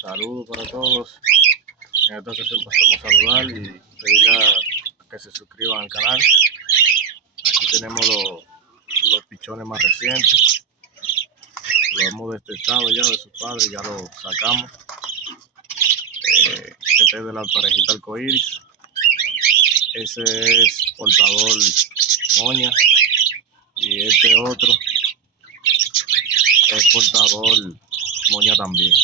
Saludos para todos. En esta ocasión pasamos a saludar y pedirle a que se suscriban al canal. Aquí tenemos los pichones más recientes. Lo hemos detectado ya de sus padres, ya lo sacamos. Este es de la parejita arcoíris. Ese es portador moña. Y este otro es portador moña también.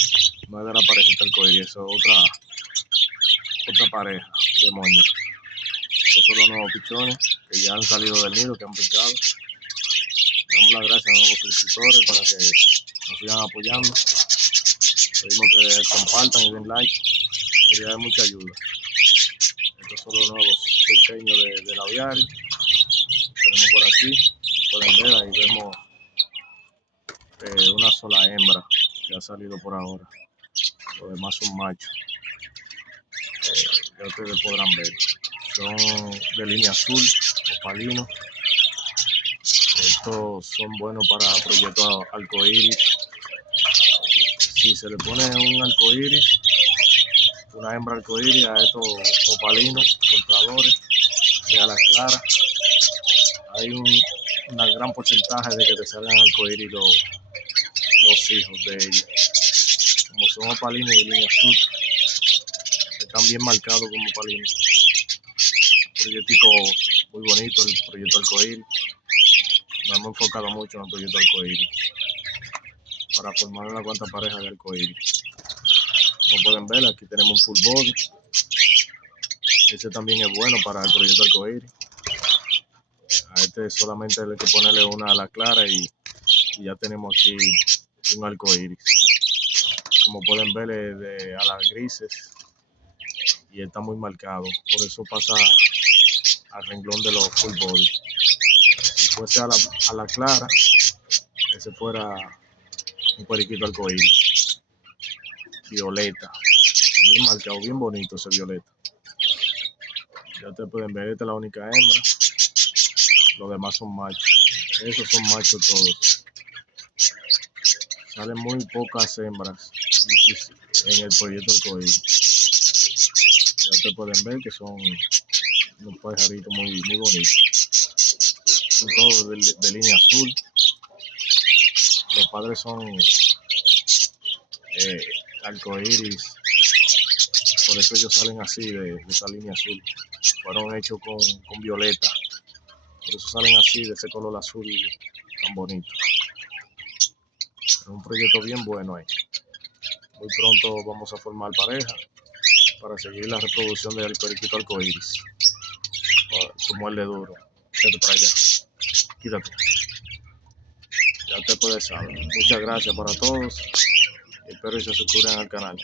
No es de la parejita arcoíris, eso es otra pareja de moña. Estos son los nuevos pichones que ya han salido del nido, que han picado. Damos las gracias a los nuevos suscriptores para que nos sigan apoyando. Pedimos que compartan y den like. Sería de mucha ayuda. Estos son los nuevos pequeños del aviario. Tenemos por aquí, pueden ver, ahí vemos una sola hembra que ha salido por ahora. Los demás son machos. Ya ustedes podrán ver. Son de línea azul, opalino. Estos son buenos para proyectos arcoíris. Si se le pone un arcoíris, una hembra arcoíris a estos opalinos, portadores de alas claras, hay una gran porcentaje de que te salgan arcoíris los hijos de ellos. Como son opalinos de línea azul, están bien marcados como opalinos. Proyectico muy bonito, el proyecto arcoíris. Nos hemos enfocado mucho en el proyecto arcoíris para formar una cuanta pareja de arcoíris. Como pueden ver, aquí tenemos un full body. Ese también es bueno para el proyecto arcoíris. A este solamente hay que ponerle una ala clara y ya tenemos aquí un arcoíris. Como pueden ver, es de alas grises y está muy marcado. Por eso pasa al renglón de los full body. Si fuese a la clara, ese fuera un periquito arcoíris. Violeta. Bien marcado, bien bonito ese violeta. Ya ustedes pueden ver, esta es la única hembra. Los demás son machos. Esos son machos todos. Salen muy pocas hembras en el proyecto arcoíris. Ya ustedes pueden ver que son unos pajaritos muy bonitos. Son todos de línea azul. Los padres son arcoíris. Por eso ellos salen así de esa línea azul. Fueron hechos con violeta. Por eso salen así de ese color azul tan bonito. Es un proyecto bien bueno ahí. Muy pronto vamos a formar pareja para seguir la reproducción del periquito arcoíris. Su muerde duro. Quédate para allá. Quítate. Ya usted puede saber. Muchas gracias para todos. Espero que se suscriban al canal.